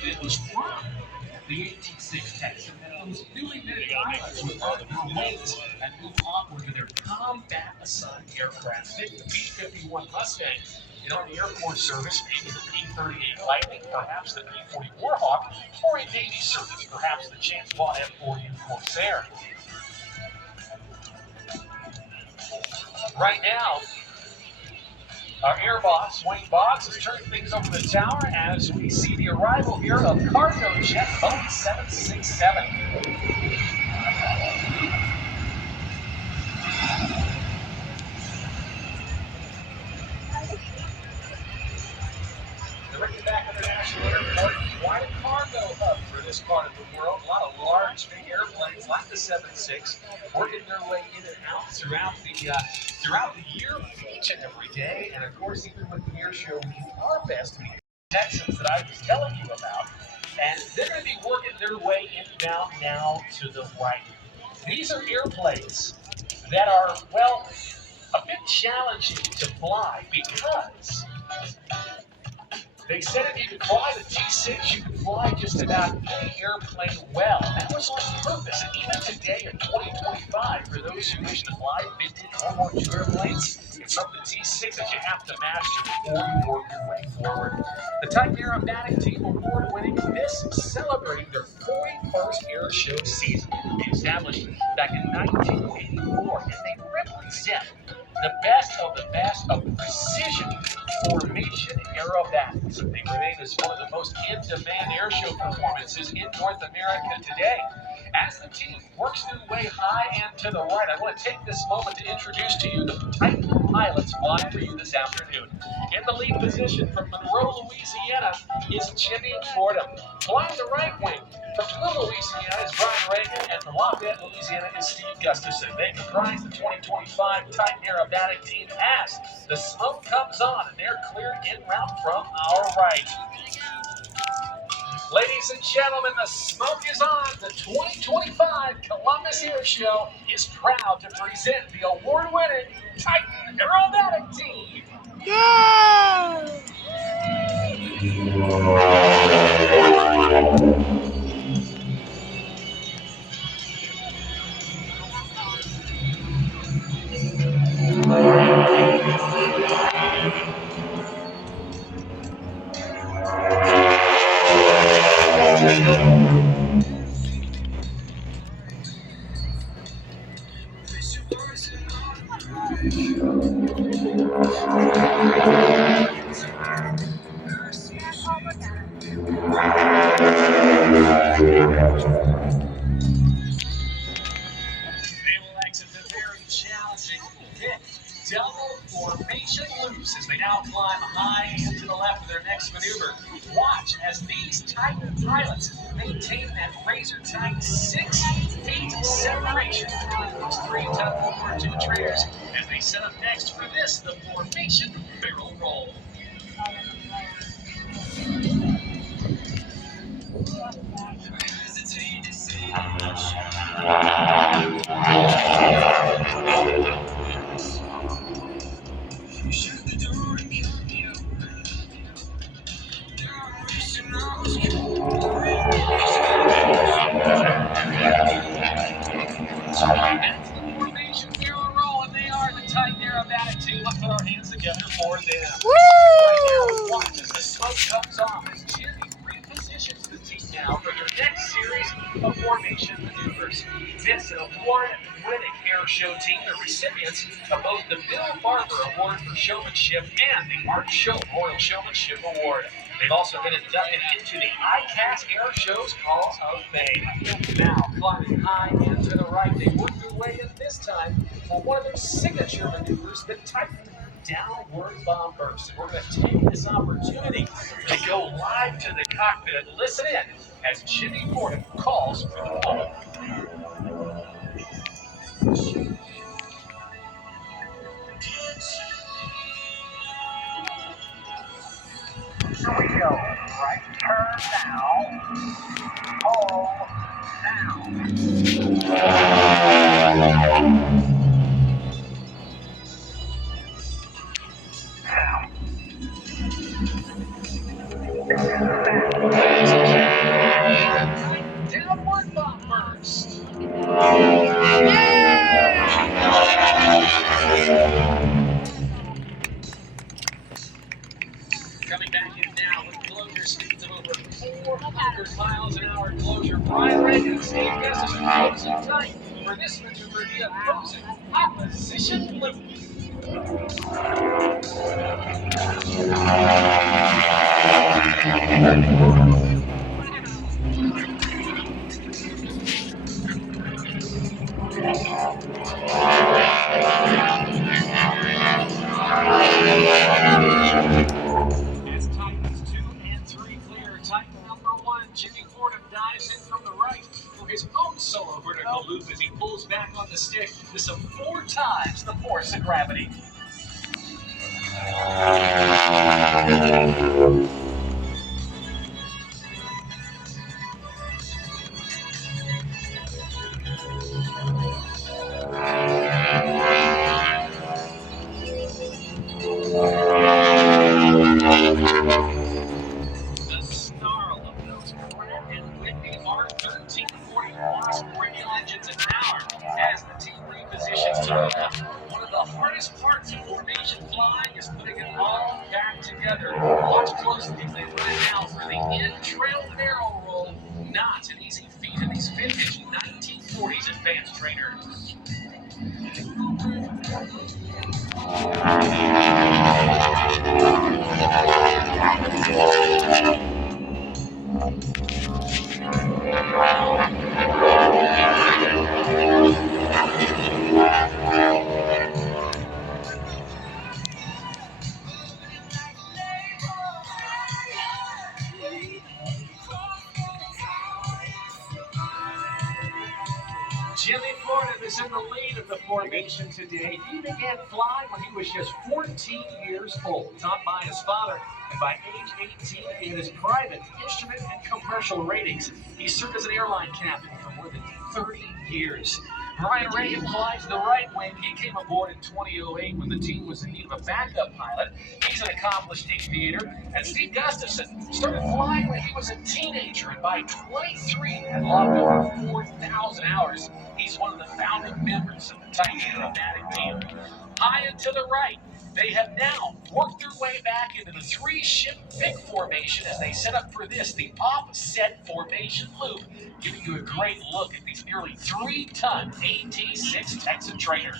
It was from the 18-6 Texan and those newly minted pilots would earn their wings and move onward to their combat-assigned aircraft. Think the B-51 Mustang in Army Air Force service, maybe the P-38 Lightning, perhaps the P-40 Warhawk, or in Navy service, perhaps the chance-bought F-4U Corsair. Right now, our air boss, Wayne Boggs, is turning things over the tower as we see the arrival here of cargo jet Boeing 767. The Rickenbacker International Airport, quite a cargo hub for this part of the world. A lot of large, big airplanes like the 76 working their way in and out throughout the year, each and every day. And of course, even with the air show, we do our best to be Texans that I was telling you about. And they're going to be working their way inbound now to the right. These are airplanes that are, well, a bit challenging to fly because they said if you could fly the T6, you could fly just about any airplane well. That was on purpose. And even today in 2025, for those who wish to fly vintage World War II airplanes, it's from the T6 that you have to master before you work your way forward. The Titan Aerobatic Team award-winning this, celebrating their 41st air show season. They established back in 1984, and they represent the best of precision formation aerobatics. They remain as one of the most in-demand airshow performances in North America today. As the team works their way high and to the right, I want to take this moment to introduce to you the Titan pilots flying for you this afternoon. In the lead position from Monroe, Louisiana, is Jimmy Fordham. Flying the right wing from Toulouse, Louisiana, is Brian Reagan, and from Lafayette, Louisiana, is Steve Gustafson. They comprise the 2025 Titan Aerobatic Team as the smoke comes on, and they're cleared en route from our right. Ladies and gentlemen, the smoke is on. The 2025 Columbus Air Show is proud to present the award-winning Titan Aerobatic Team. Yeah! Double formation loops as they now climb high and to the left of their next maneuver. Watch as these Titan pilots maintain that razor-tight 6 feet separation between those 3-ton World War II trainers as they set up next for this, the formation barrel roll. That's the formation barrel roll, and they are the Titan Aerobatic Team. Let's put our hands together for them. Woo! Right now, watch as the smoke comes off as Jimmy repositions the team now for their next series of formation maneuvers. This an award-winning air show team, the recipients of both the Bill Barber Award for Showmanship and the Art Show Royal Showmanship Award. They've also been inducted into the ICAS Air Show's Hall of Fame. Now, climbing high and to the right, they work their way in this time for one of their signature maneuvers, the Titan downward bomb burst. We're going to take this opportunity to go live to the cockpit and listen in as Jimmy Fordham calls for the moment. Here we go. Right turn now. Hold down. Downward bomb burst. Coming back in now with closure speeds of over 400 miles an hour closure. Brian Reagan and Steve Gustafson closing tight for this maneuver, the opposing opposition loop. As Titans 2 and 3 clear, Titan number 1, Jimmy Fordham dives in from the right for his own solo vertical loop as he pulls back on the stick to some 4 times the force of gravity. The snarl of those Pratt and Whitney R1340 Wasp radial engines an hour as the team repositions to the left. One of the hardest parts of formation flying is putting it all back together. Watch closely as they put it now for the in-trail barrel roll. Not an easy feat in these vintage 1940s advanced trainers. Jimmy Fordham is in the lead of the formation today. He began flying when he was just 14 years old, taught by his father. And by age 18, he had his private instrument and commercial ratings. He served as an airline captain for more than 30 years. Brian Reagan flies the right wing. He came aboard in 2008 when the team was in need of a backup pilot. He's an accomplished aviator. And Steve Gustafson started flying when he was a teenager, and by 23 had logged over 4,000 hours. He's one of the founding members of the Titan aerobatic team. High and to the right, they have now worked their way back into the 3-ship big formation as they set up for this, the offset formation loop, giving you a great look at these nearly 3-ton AT-6 Texan trainers.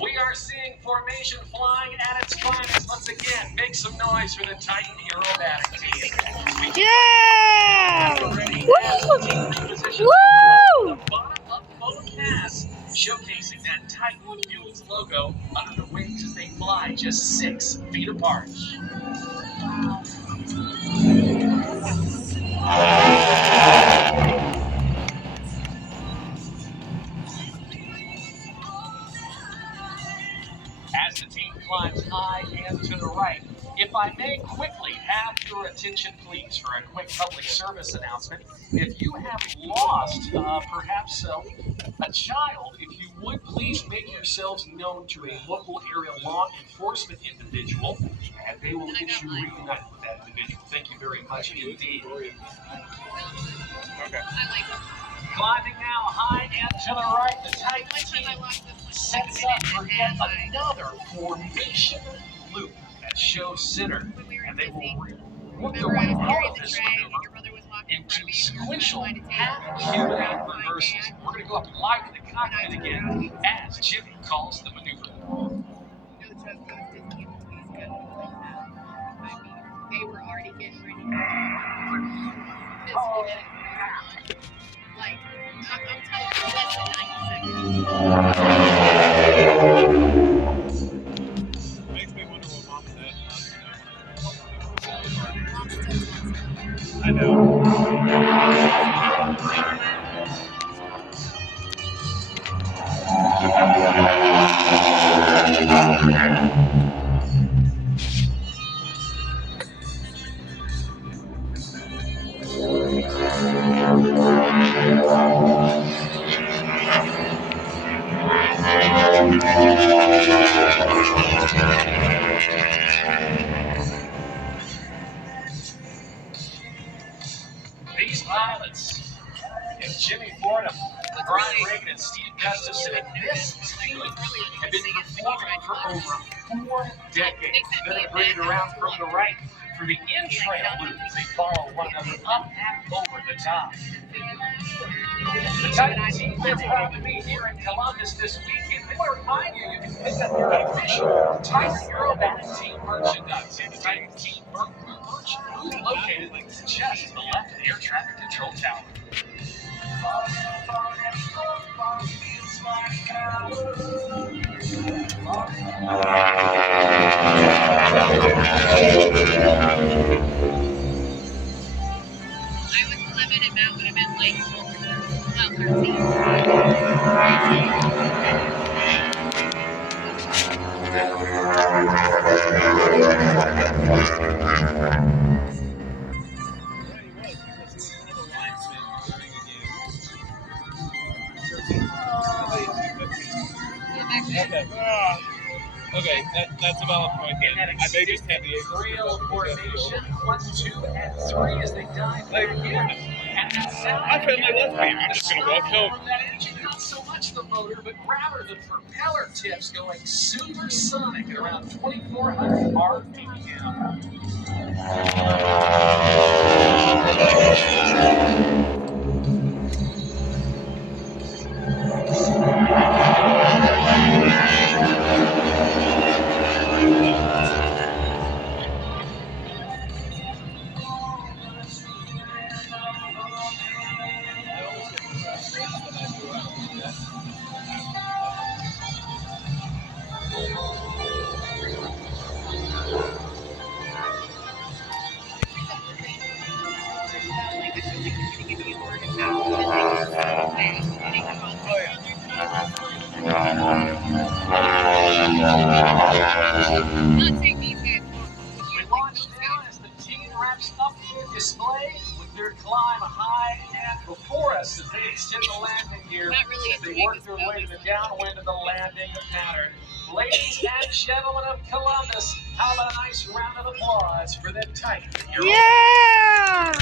We are seeing formation flying at its finest. Let's again make some noise for the Titan aerobatic team. Yeah! Ready Woo! as the team repositions Woo! the bottom of both pass, showcasing that Titan Fuels logo under the wings as they fly just 6 feet apart. As the team climbs high and to the right, if I may quickly have your attention, please, for a quick public service announcement. If you have lost perhaps a child, if you would please make yourselves known to a local area law enforcement individual, and they will get you reunited with that individual. Thank you very much indeed. Okay. Climbing now high and to the right, the Titan team sets up for yet another formation loop at show center, and they will work their way out of this maneuver into sequential half-cubic reversals. We're going to go up live in the cockpit again as Jimmy calls the maneuver. Like, I'm telling you, less than 90 seconds. Makes me wonder what mom said. Mom still talks about it. I know. These pilots, and Jimmy Fordham, Brian Reagan, and Steve Gustafson, and this team have been performing for over 4 decades. They're going to bring it around from the right through the in-trail loops. They follow one another up and over the top. The Titan team is proud to be here in Columbus this weekend. They want to remind you, you can pick up your official Titan aerobatic team merchandise in the Titan team merch booth located just to the left of the air traffic control tower. I was 11 and Matt would have been like 13. Okay, that's a valid point then. I may just have the real formation, 1, 2, and 3 as they dive back in. And that sound my family loves me. I'm just gonna walk home. from that engine, not so much the motor, but rather the propeller tips going supersonic at around 2,400 RPM. Not saying these guys won't, but We like launch those now guys. as the team wraps up their display with their climb high and before us as they extend the landing gear Not really as they enjoying work this their moment. way to the downwind of the landing pattern. Ladies and gentlemen of Columbus, how about a nice round of applause for the Titan? Yeah!